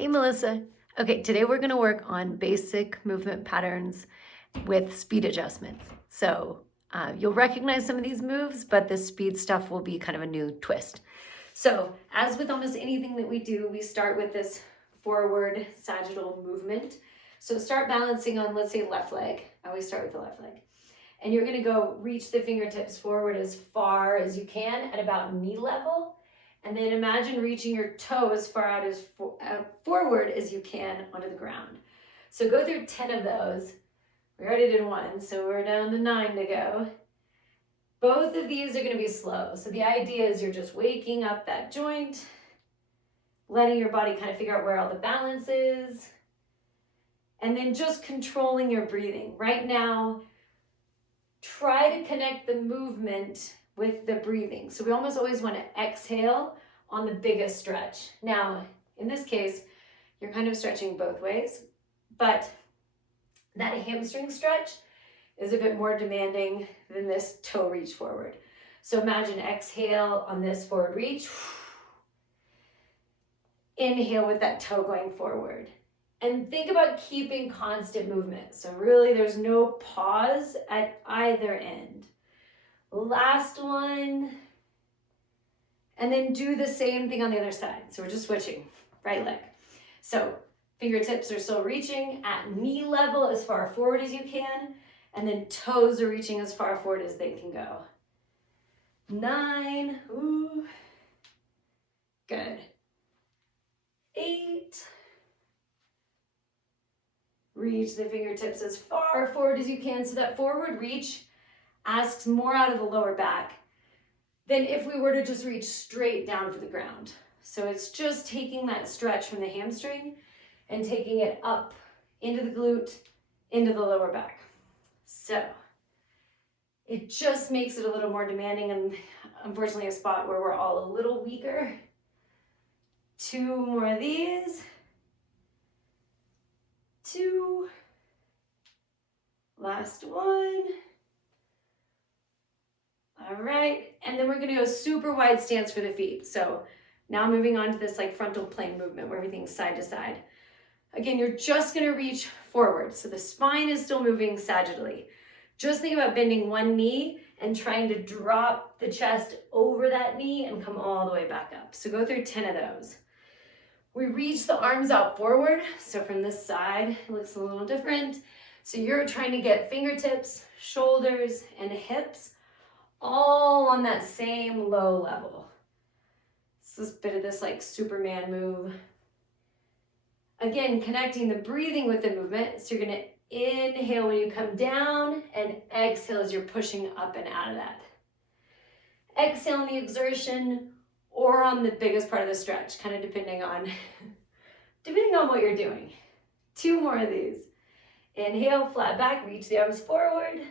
Hey, Melissa. Okay, today we're going to work on basic movement patterns with speed adjustments. So you'll recognize some of these moves, but the speed stuff will be kind of a new twist. So as with almost anything that we do, we start with this forward sagittal movement. So start balancing on, let's say, left leg. I always start with the left leg. And you're going to go reach the fingertips forward as far as you can at about knee level. And then imagine reaching your toe as far out as forward as you can onto the ground. So go through 10 of those. We already did one, so we're down to 9 to go. Both of these are going to be slow. So the idea is you're just waking up that joint, letting your body kind of figure out where all the balance is, and then just controlling your breathing. Right now, try to connect the movement with the breathing. So we almost always want to exhale on the biggest stretch. Now, in this case, you're kind of stretching both ways, but that hamstring stretch is a bit more demanding than this toe reach forward. So imagine exhale on this forward reach. Inhale with that toe going forward. And think about keeping constant movement. So really there's no pause at either end. Last one. And then do the same thing on the other side. So we're just switching, right leg. So fingertips are still reaching at knee level as far forward as you can. And then toes are reaching as far forward as they can go. 9, ooh. Good. 8. Reach the fingertips as far forward as you can. So that forward reach asks more out of the lower back than if we were to just reach straight down to the ground. So it's just taking that stretch from the hamstring and taking it up into the glute, into the lower back. So it just makes it a little more demanding and unfortunately a spot where we're all a little weaker. 2 more of these. 2. Last one. All right, and then we're gonna go super wide stance for the feet. So now moving on to this like frontal plane movement where everything's side to side. Again, you're just gonna reach forward. So the spine is still moving sagittally. Just think about bending one knee and trying to drop the chest over that knee and come all the way back up. So go through 10 of those. We reach the arms out forward. So from this side, it looks a little different. So you're trying to get fingertips, shoulders, and hips all on that same low level. So this bit of this like Superman move. Again, connecting the breathing with the movement. So you're gonna inhale when you come down and exhale as you're pushing up and out of that. Exhale on the exertion or on the biggest part of the stretch, kind of depending on what you're doing. 2 more of these. Inhale, flat back, reach the arms forward.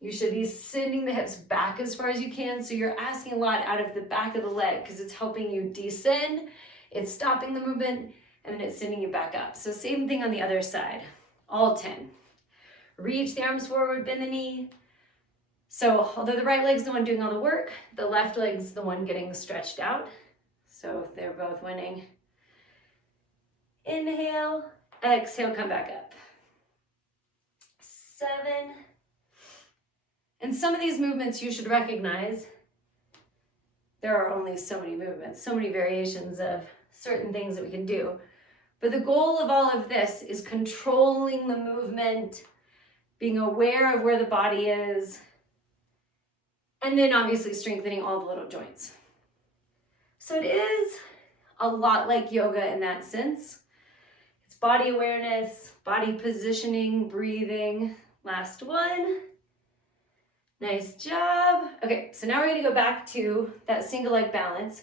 You should be sending the hips back as far as you can. So you're asking a lot out of the back of the leg because it's helping you descend, it's stopping the movement, and then it's sending you back up. So same thing on the other side, all 10. Reach the arms forward, bend the knee. So although the right leg's the one doing all the work, the left leg's the one getting stretched out. So they're both winning. Inhale, exhale, come back up. 7. And some of these movements you should recognize. There are only so many movements, so many variations of certain things that we can do. But the goal of all of this is controlling the movement, being aware of where the body is, and then obviously strengthening all the little joints. So it is a lot like yoga in that sense. It's body awareness, body positioning, breathing. Last one. Nice job. Okay, so now we're gonna go back to that single leg balance,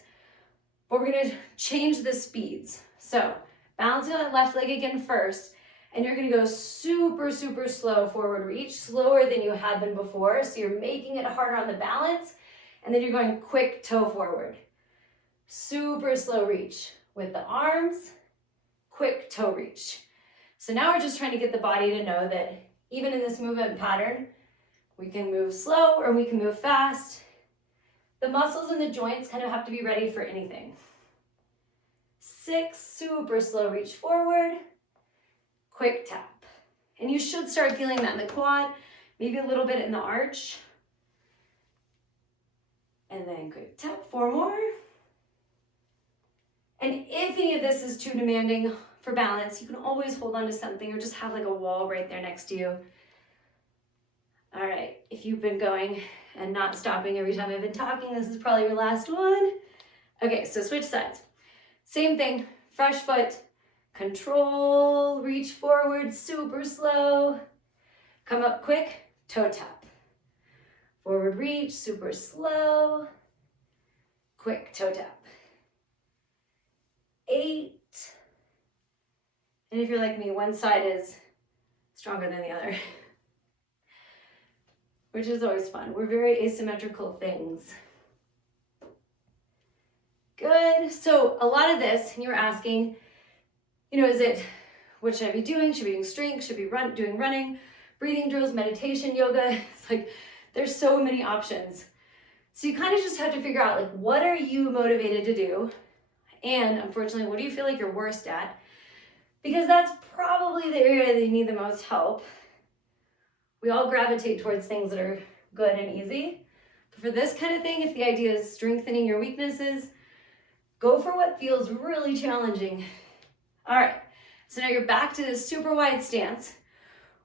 but we're gonna change the speeds. So balancing on that left leg again first, and you're gonna go super, super slow forward reach, slower than you had been before. So you're making it harder on the balance, and then you're going quick toe forward. Super slow reach with the arms, quick toe reach. So now we're just trying to get the body to know that even in this movement pattern, we can move slow or we can move fast. The muscles in the joints kind of have to be ready for anything. 6, super slow reach forward, quick tap. And you should start feeling that in the quad, maybe a little bit in the arch. And then quick tap, 4 more. And if any of this is too demanding for balance, you can always hold on to something or just have like a wall right there next to you. All right, if you've been going and not stopping every time I've been talking, this is probably your last one. Okay, so switch sides. Same thing, fresh foot, control, reach forward, super slow. Come up quick, toe tap. Forward reach, super slow. Quick toe tap. 8. And if you're like me, one side is stronger than the other, which is always fun. We're very asymmetrical things. Good. So a lot of this, and you were asking, is it, what should I be doing? Should I be doing strength? Should I be doing running, breathing drills, meditation, yoga? It's like, there's so many options. So you kind of just have to figure out, like, what are you motivated to do? And unfortunately, what do you feel like you're worst at? Because that's probably the area that you need the most help. We all gravitate towards things that are good and easy. But for this kind of thing, if the idea is strengthening your weaknesses, go for what feels really challenging. All right, so now you're back to this super wide stance.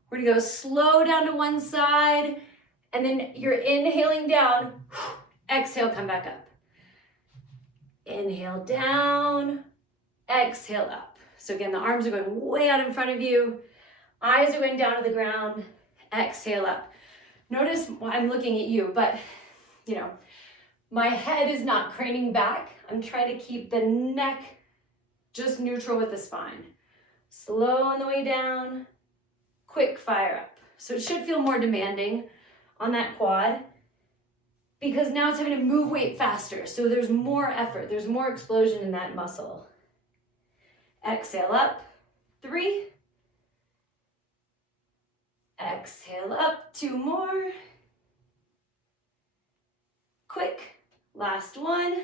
We're gonna go slow down to one side, and then you're inhaling down, exhale, come back up. Inhale down, exhale up. So again, the arms are going way out in front of you, eyes are going down to the ground, exhale up. Notice I'm looking at you, but my head is not craning back. I'm trying to keep the neck just neutral with the spine. Slow on the way down, quick fire up. So it should feel more demanding on that quad because now it's having to move weight faster. So there's more effort, there's more explosion in that muscle. Exhale up, 3. Exhale up, 2 more. Quick, last one.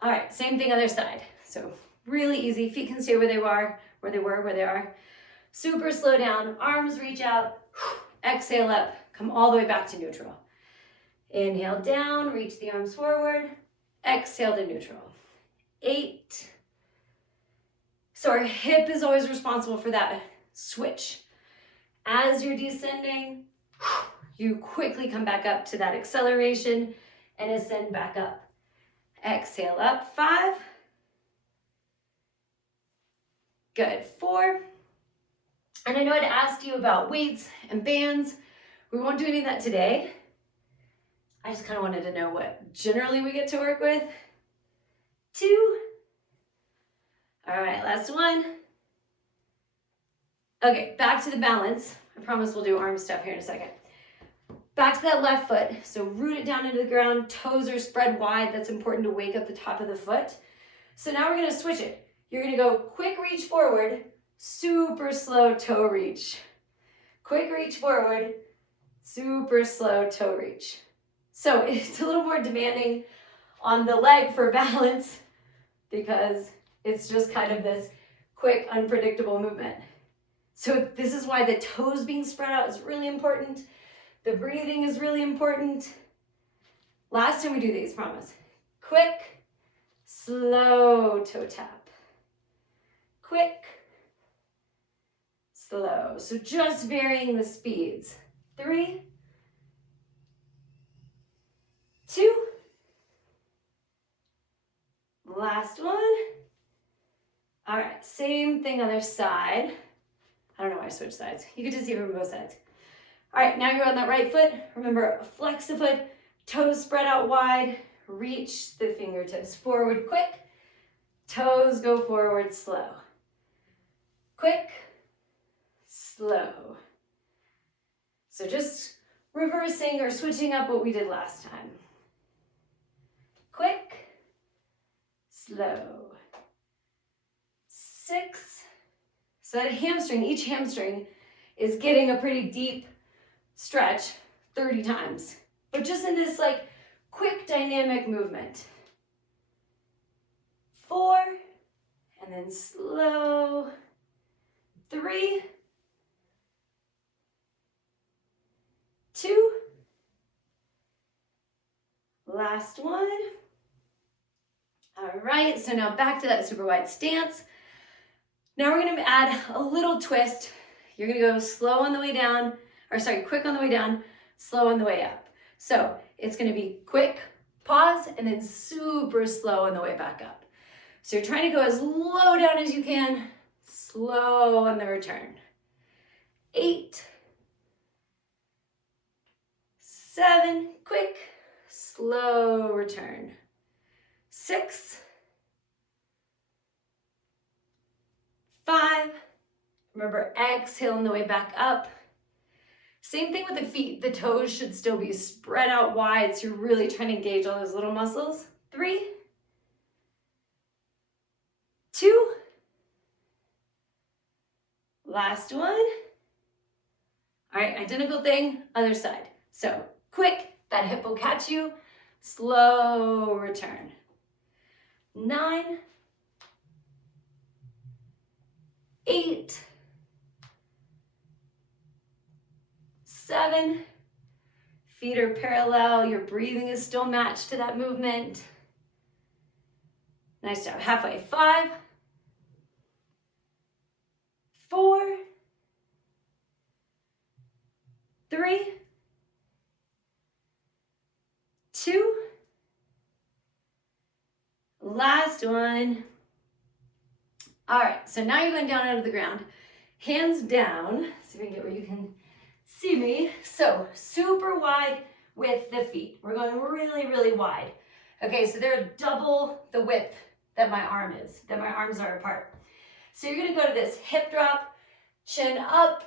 All right, same thing other side. So really easy, feet can stay where they are. Super slow down, arms reach out, exhale up, come all the way back to neutral. Inhale down, reach the arms forward, exhale to neutral. 8. So our hip is always responsible for that switch. As you're descending, you quickly come back up to that acceleration and ascend back up. Exhale up, 5. Good, 4. And I know I'd asked you about weights and bands. We won't do any of that today. I just kind of wanted to know what generally we get to work with. 2. All right, last one. Okay, back to the balance. I promise we'll do arm stuff here in a second. Back to that left foot. So root it down into the ground. Toes are spread wide. That's important to wake up the top of the foot. So now we're going to switch it. You're going to go quick reach forward, super slow toe reach. Quick reach forward, super slow toe reach. So it's a little more demanding on the leg for balance because it's just kind of this quick, unpredictable movement. So this is why the toes being spread out is really important. The breathing is really important. Last time we do these, promise. Quick, slow toe tap. Quick, slow. So just varying the speeds. 3, 2. Last one. All right, same thing other side. I don't know why I switched sides. You get to see it from both sides. All right, now you're on that right foot. Remember, flex the foot, toes spread out wide, reach the fingertips forward quick, toes go forward slow. Quick, slow. So just reversing or switching up what we did last time. Quick, slow. 6. So that hamstring, each hamstring is getting a pretty deep stretch 30 times, but just in this like quick dynamic movement. 4, and then slow, 3, 2, last one. All right, so now back to that super wide stance. Now we're gonna add a little twist. You're gonna go slow on the way down, or sorry, quick on the way down, slow on the way up. So it's gonna be quick, pause, and then super slow on the way back up. So you're trying to go as low down as you can, slow on the return. 8, 7, quick, slow return. 6, 5, remember exhale on the way back up. Same thing with the feet, the toes should still be spread out wide, so you're really trying to engage all those little muscles. 3, 2, last one. All right, identical thing, other side. So quick, that hip will catch you, slow return. 9, 8, 7, feet are parallel, your breathing is still matched to that movement. Nice job, halfway. 5, 4, 3, 2, last one. All right, so now you're going down onto the ground. Hands down, see if we can get where you can see me. So super wide with the feet. We're going really, really wide. Okay, so they're double the width that my arms are apart. So you're gonna go to this hip drop, chin up,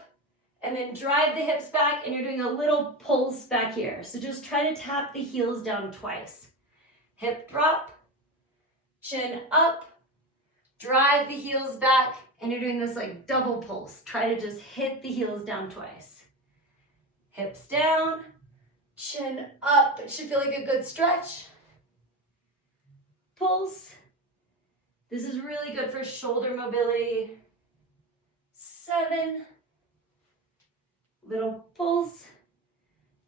and then drive the hips back, and you're doing a little pulse back here. So just try to tap the heels down twice. Hip drop, chin up, drive the heels back, and you're doing this like double pulse. Try to just hit the heels down twice. Hips down, chin up. It should feel like a good stretch. Pulse. This is really good for shoulder mobility. 7. Little pulse.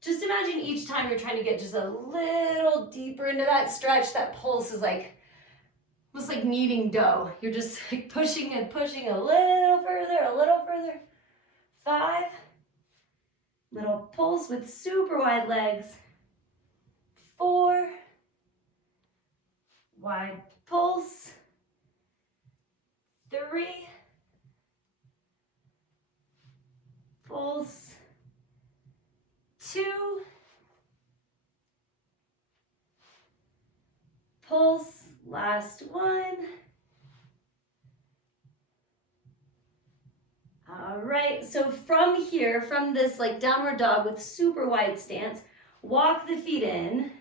Just imagine each time you're trying to get just a little deeper into that stretch. That pulse is like, almost like kneading dough. You're just like pushing and pushing a little further, a little further. 5. Little pulse with super wide legs. 4. Wide pulse. 3. Pulse. 2. Pulse. Last one. All right, so from here, from this like downward dog with super wide stance, walk the feet in.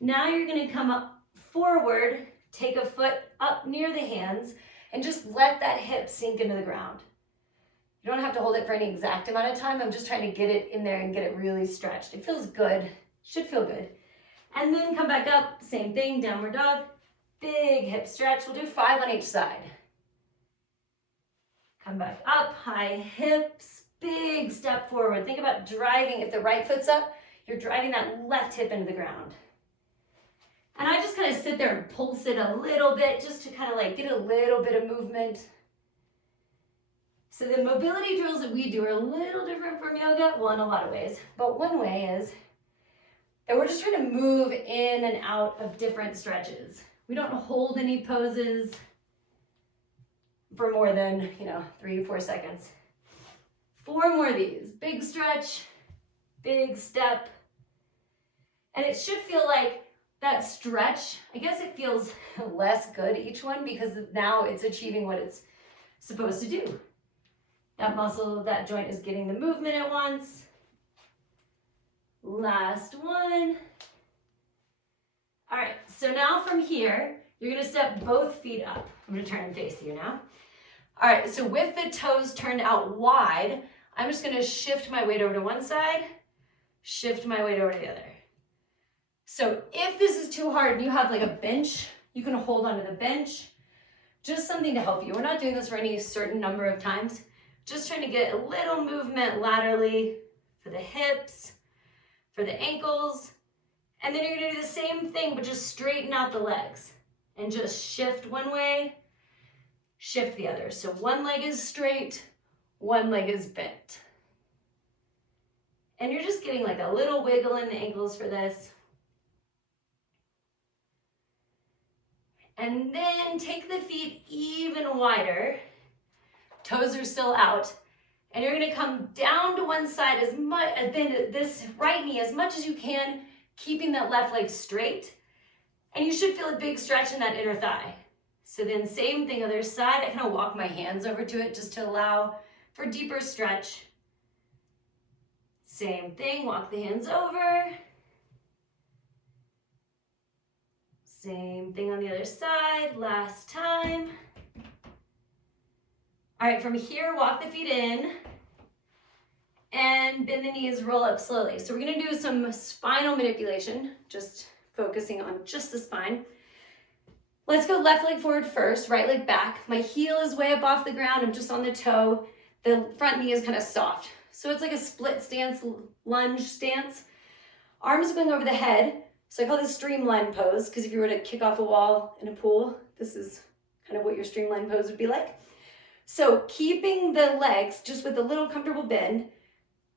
Now you're gonna come up forward, take a foot up near the hands, and just let that hip sink into the ground. You don't have to hold it for any exact amount of time. I'm just trying to get it in there and get it really stretched. It feels good, should feel good. And then come back up, same thing, downward dog. Big hip stretch. We'll do 5 on each side. Come back up, high hips, big step forward. Think about driving, if the right foot's up, you're driving that left hip into the ground. And I just kind of sit there and pulse it a little bit just to kind of like get a little bit of movement. So the mobility drills that we do are a little different from yoga, well, in a lot of ways. But one way is that we're just trying to move in and out of different stretches. We don't hold any poses for more than, 3 or 4 seconds. 4 more of these. Big stretch, big step. And it should feel like that stretch, I guess it feels less good each one because now it's achieving what it's supposed to do. That muscle, that joint is getting the movement at once. Last one. All right, so now from here, you're gonna step both feet up. I'm gonna turn and face you now. All right, so with the toes turned out wide, I'm just gonna shift my weight over to one side, shift my weight over to the other. So if this is too hard and you have like a bench, You can hold onto the bench. Just something to help you. We're not doing this for any certain number of times. Just trying to get a little movement laterally for the hips, for the ankles. And then you're gonna do the same thing, but just straighten out the legs. And just shift one way, shift the other. So one leg is straight, one leg is bent. And you're just getting like a little wiggle in the ankles for this. And then take the feet even wider. Toes are still out. And you're gonna come down to one side as much, and then this right knee as much as you can, keeping that left leg straight. And you should feel a big stretch in that inner thigh. So then same thing, other side. I kind of walk my hands over to it just to allow for deeper stretch. Same thing, walk the hands over. Same thing on the other side, last time. All right, from here, walk the feet in and bend the knees, roll up slowly. So we're gonna do some spinal manipulation, just focusing on just the spine. Let's go left leg forward first, right leg back. My heel is way up off the ground, I'm just on the toe. The front knee is kind of soft. So it's like a split stance, lunge stance. Arms going over the head. So I call this streamline pose, because if you were to kick off a wall in a pool, this is kind of what your streamline pose would be like. So keeping the legs just with a little comfortable bend.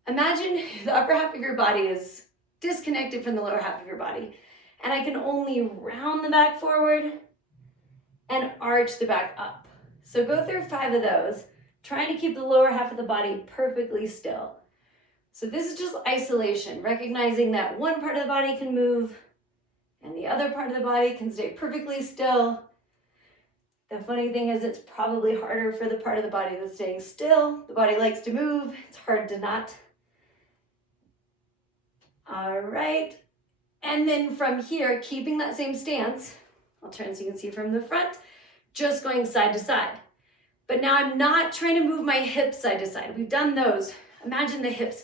Imagine the upper half of your body is disconnected from the lower half of your body. And I can only round the back forward and arch the back up. So go through 5 of those, trying to keep the lower half of the body perfectly still. So this is just isolation, recognizing that one part of the body can move and the other part of the body can stay perfectly still. The funny thing is it's probably harder for the part of the body that's staying still. The body likes to move, it's hard to not. All right, and then from here, keeping that same stance, I'll turn so you can see from the front, just going side to side. But now I'm not trying to move my hips side to side. We've done those. Imagine the hips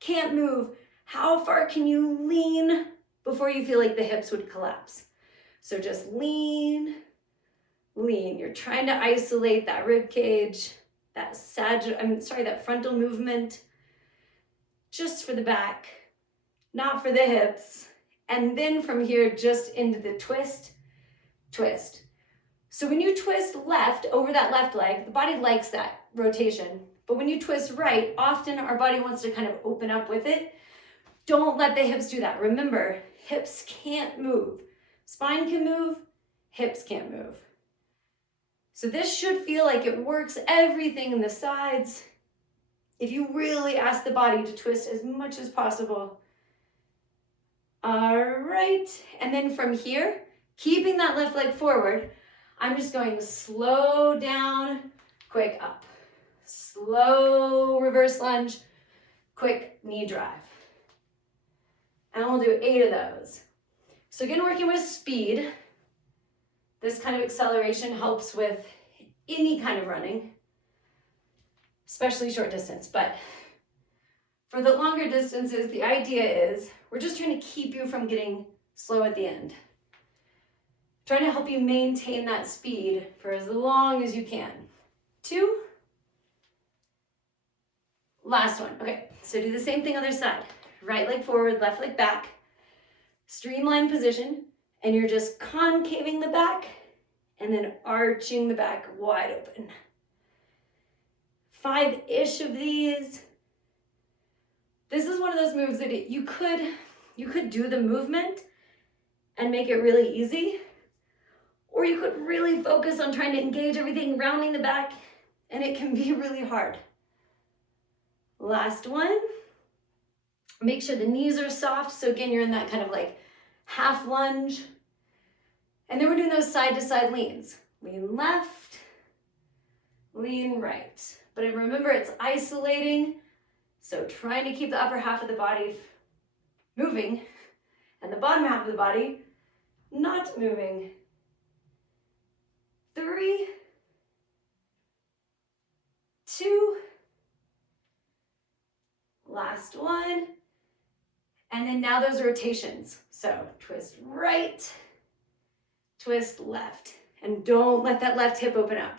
can't move. How far can you lean before you feel like the hips would collapse? So just lean, lean. You're trying to isolate that rib cage, that that frontal movement, just for the back, not for the hips. And then from here, just into the twist, twist. So when you twist left over that left leg, the body likes that rotation. But when you twist right, often our body wants to kind of open up with it. Don't let the hips do that. Remember, hips can't move. Spine can move, hips can't move. So this should feel like it works everything in the sides. If you really ask the body to twist as much as possible. All right, and then from here, keeping that left leg forward, I'm just going slow down, quick up. Slow reverse lunge, quick knee drive. And we'll do 8 of those. So again, working with speed. This kind of acceleration helps with any kind of running, especially short distance. But for the longer distances, the idea is we're just trying to keep you from getting slow at the end. Trying to help you maintain that speed for as long as you can. 2. Last one. Okay, so do the same thing other side. Right leg forward, left leg back. Streamline position, and you're just concaving the back and then arching the back wide open. 5-ish of these. This is one of those moves that you could do the movement and make it really easy, or you could really focus on trying to engage everything, rounding the back, and it can be really hard. Last one. Make sure the knees are soft. So again, you're in that kind of like half lunge. And then we're doing those side to side leans. Lean left, lean right. But remember, it's isolating. So trying to keep the upper half of the body moving and the bottom half of the body not moving. 3, 2, last one. And then now those rotations. So twist right, twist left. And don't let that left hip open up.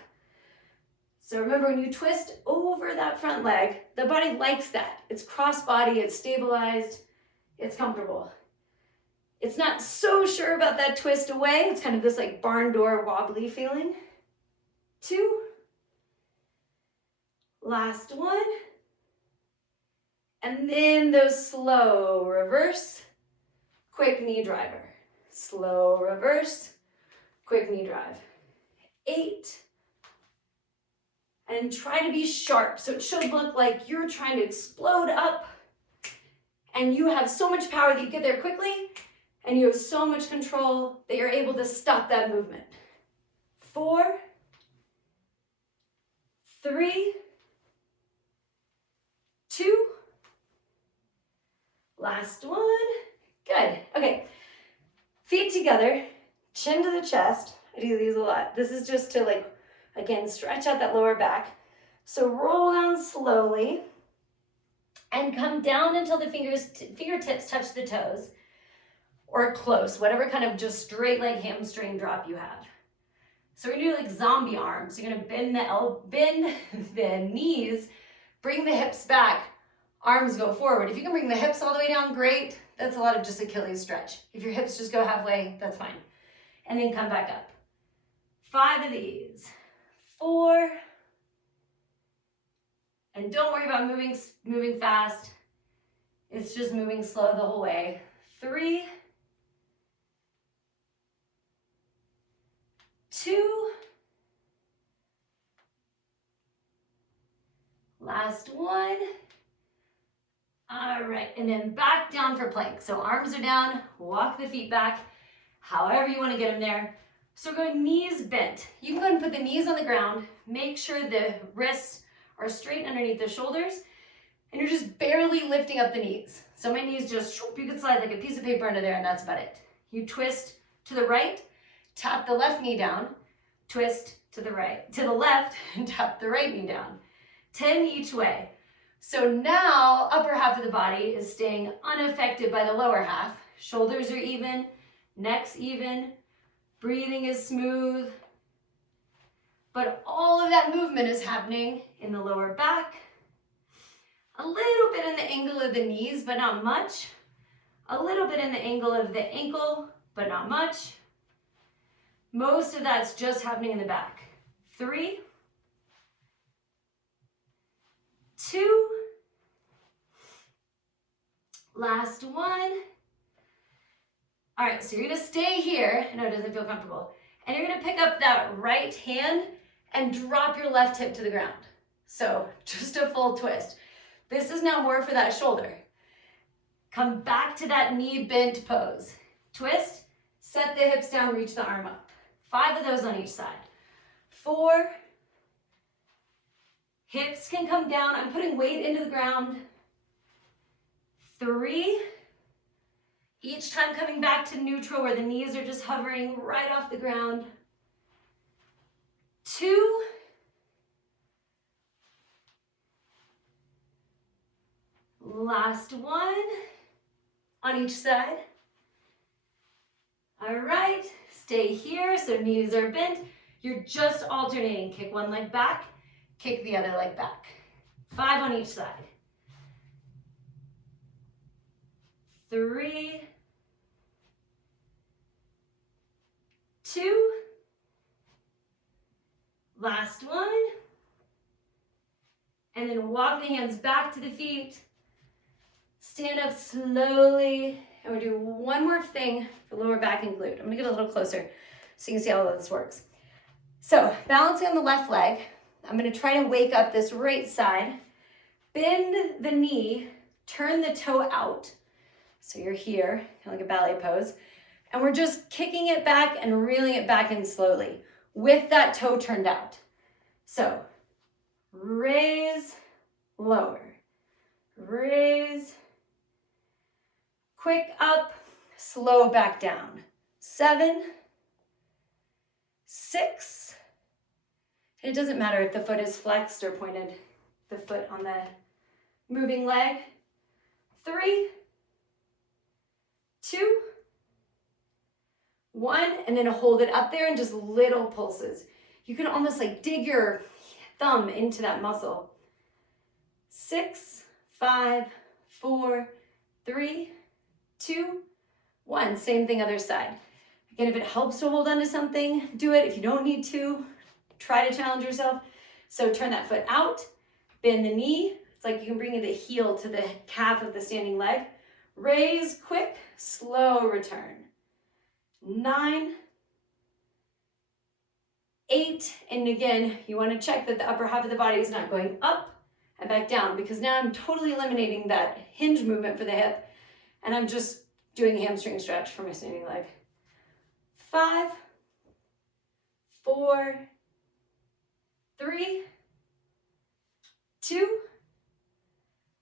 So remember, when you twist over that front leg, the body likes that. It's cross body, it's stabilized, it's comfortable. It's not so sure about that twist away. It's kind of this like barn door wobbly feeling. 2. Last one. And then those slow reverse, quick knee driver. Slow reverse, quick knee drive. 8. And try to be sharp. So it should look like you're trying to explode up and you have so much power that you get there quickly and you have so much control that you're able to stop that movement. 4, 3, 2, last one. Good. Okay. Feet together, chin to the chest. I do these a lot. This is just to like, again, stretch out that lower back. So roll down slowly and come down until the fingertips touch the toes or close, whatever kind of just straight leg hamstring drop you have. So we're gonna do like zombie arms. You're gonna bend the knees, bring the hips back, arms go forward. If you can bring the hips all the way down, great. That's a lot of just Achilles stretch. If your hips just go halfway, that's fine. And then come back up. 5 of these. 4. And don't worry about moving fast. It's just moving slow the whole way. 3. 2. Last one. All right, and then back down for plank. So arms are down, walk the feet back, however you want to get them there. So we're going knees bent. You can go ahead and put the knees on the ground. Make sure the wrists are straight underneath the shoulders, and you're just barely lifting up the knees. So my knees just, you could slide like a piece of paper under there, and that's about it. You twist to the right, tap the left knee down, twist to the right, to the left, and tap the right knee down. 10 each way. So now upper half of the body is staying unaffected by the lower half. Shoulders are even, neck's even, breathing is smooth. But all of that movement is happening in the lower back. A little bit in the angle of the knees, but not much. A little bit in the angle of the ankle, but not much. Most of that's just happening in the back. 3, 2, last one. All right, so you're gonna stay here. I know it doesn't feel comfortable. And you're gonna pick up that right hand and drop your left hip to the ground. So just a full twist. This is now more for that shoulder. Come back to that knee bent pose. Twist, set the hips down, reach the arm up. 5 of those on each side. 4, hips can come down. I'm putting weight into the ground. 3, each time coming back to neutral where the knees are just hovering right off the ground. 2, last one on each side. All right, stay here, so knees are bent. You're just alternating. Kick one leg back, kick the other leg back. 5 on each side. 3, 2, last one. And then walk the hands back to the feet. Stand up slowly. And we'll do one more thing for lower back and glute. I'm gonna get a little closer so you can see how this works. So balancing on the left leg, I'm gonna try to wake up this right side. Bend the knee, turn the toe out. So you're here, kind of like a ballet pose. And we're just kicking it back and reeling it back in slowly with that toe turned out. So raise, lower, raise, quick up, slow back down. 7, 6. It doesn't matter if the foot is flexed or pointed, the foot on the moving leg. 3, 2, 1, and then hold it up there and just little pulses. You can almost like dig your thumb into that muscle. 6, 5, 4, 3, 2, 1. Same thing other side. Again, if it helps to hold on to something, do it. If you don't need to, try to challenge yourself. So turn that foot out, bend the knee. It's like you can bring the heel to the calf of the standing leg. Raise quick, slow return. 9, 8, and again, you want to check that the upper half of the body is not going up and back down, because now I'm totally eliminating that hinge movement for the hip, and I'm just doing a hamstring stretch for my standing leg. 5, 4, 3, 2,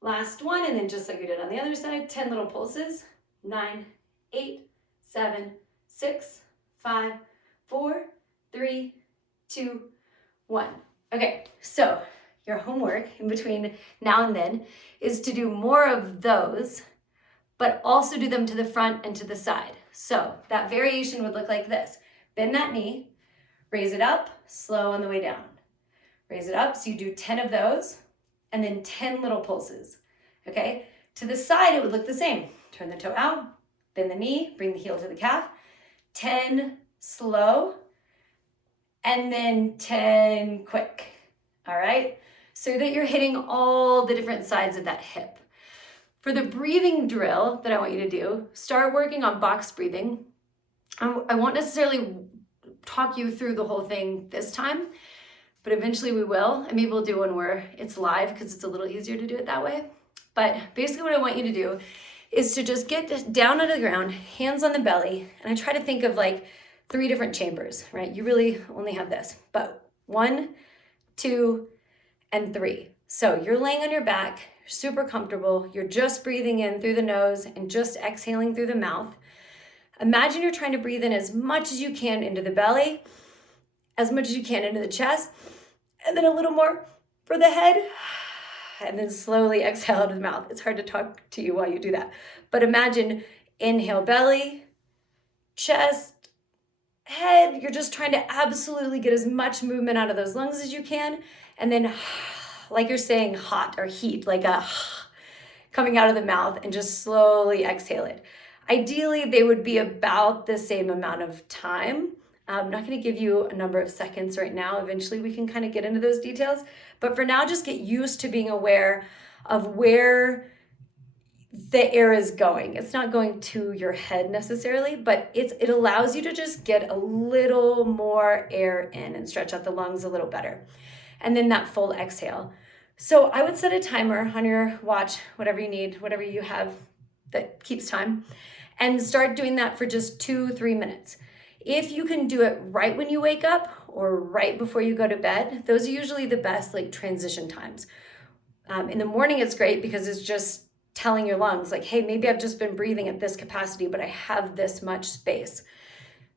last one, and then just like we did on the other side, 10 little pulses. 9, 8, 7, 6, 5, 4, 3, 2, 1. Okay, so your homework in between now and then is to do more of those, but also do them to the front and to the side. So that variation would look like this. Bend that knee, raise it up, slow on the way down. Raise it up, so you do 10 of those, and then 10 little pulses, okay? To the side, it would look the same. Turn the toe out, bend the knee, bring the heel to the calf, 10 slow, and then 10 quick, all right? So that you're hitting all the different sides of that hip. For the breathing drill that I want you to do, start working on box breathing. I won't necessarily talk you through the whole thing this time, but eventually we will, and maybe we'll do one where it's live because it's a little easier to do it that way. But basically what I want you to do is to just get down onto the ground, hands on the belly, and I try to think of like 3 different chambers, right? You really only have this, but 1, 2, and 3. So you're laying on your back, super comfortable, you're just breathing in through the nose and just exhaling through the mouth. Imagine you're trying to breathe in as much as you can into the belly, as much as you can into the chest, and then a little more for the head, and then slowly exhale out of the mouth. It's hard to talk to you while you do that. But imagine inhale belly, chest, head. You're just trying to absolutely get as much movement out of those lungs as you can. And then like you're saying hot or heat, like a coming out of the mouth, and just slowly exhale it. Ideally, they would be about the same amount of time. I'm not going to give you a number of seconds right now. Eventually, we can kind of get into those details. But for now, just get used to being aware of where the air is going. It's not going to your head necessarily, but it allows you to just get a little more air in and stretch out the lungs a little better. And then that full exhale. So I would set a timer on your watch, whatever you need, whatever you have that keeps time, and start doing that for just 2-3 minutes. If you can do it right when you wake up or right before you go to bed, those are usually the best like transition times. In the morning, it's great because it's just telling your lungs like, hey, maybe I've just been breathing at this capacity, but I have this much space.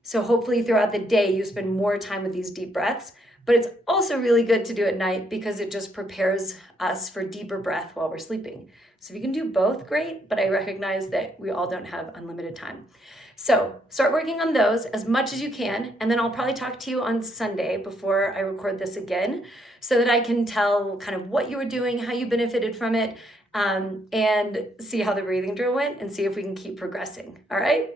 So hopefully throughout the day, you spend more time with these deep breaths. But it's also really good to do at night because it just prepares us for deeper breath while we're sleeping. So if you can do both, great, but I recognize that we all don't have unlimited time. So start working on those as much as you can, and then I'll probably talk to you on Sunday before I record this again so that I can tell kind of what you were doing, how you benefited from it, and see how the breathing drill went and see if we can keep progressing. All right?